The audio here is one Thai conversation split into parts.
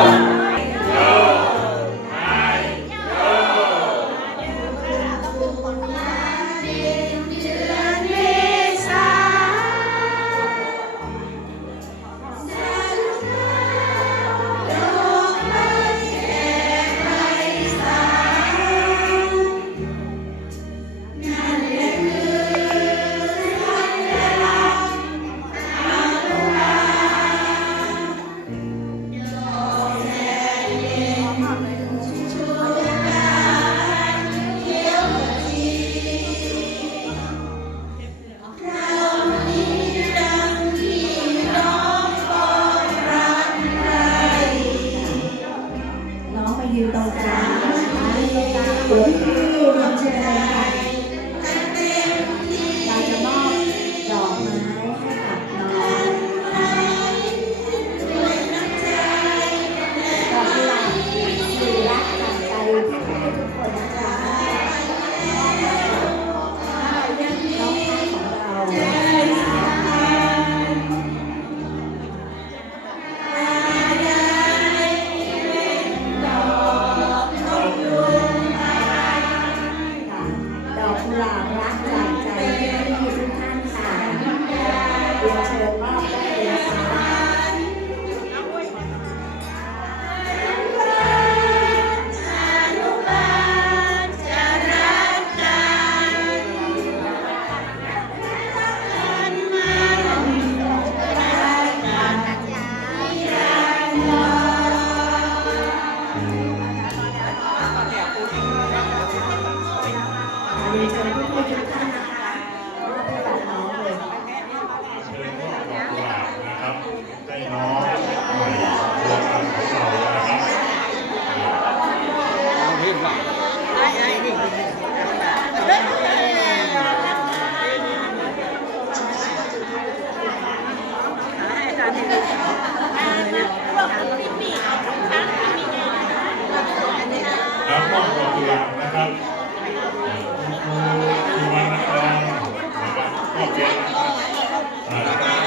아.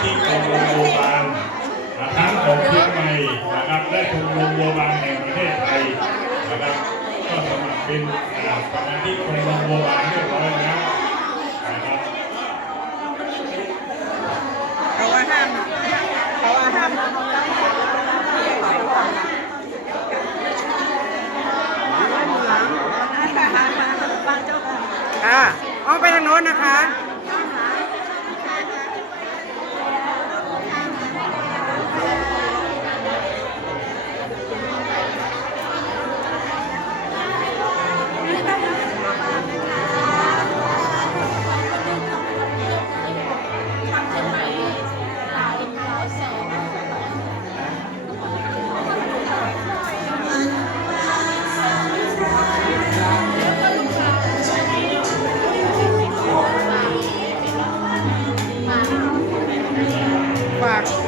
ที่กรมโรมโยบานทั้งของเชียงใหม่นะครับและชมรมโรบานแห่งประเทศไทยนะครับก็สมัครเป็นสมาชิกชมรมโรงพยบานเรียบร้อยแล้ว ฝาก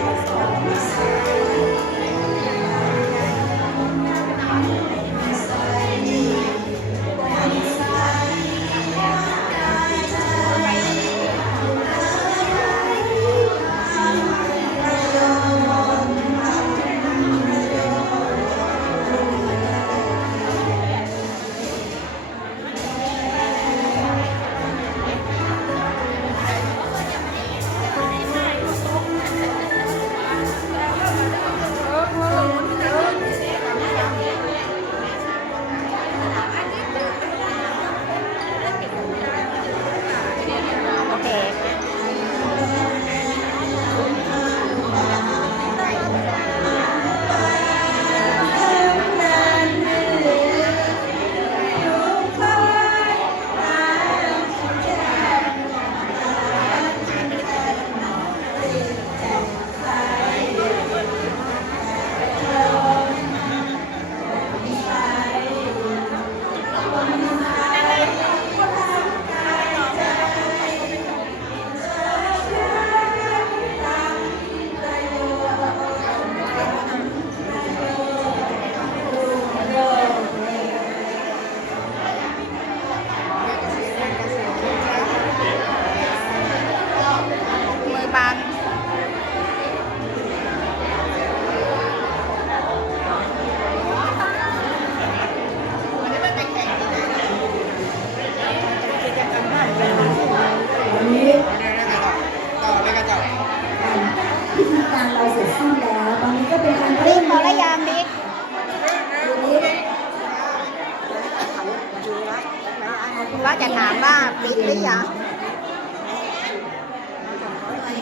ามว่าปิดหรือยัง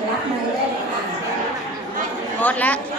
รับมือหมดแล้ว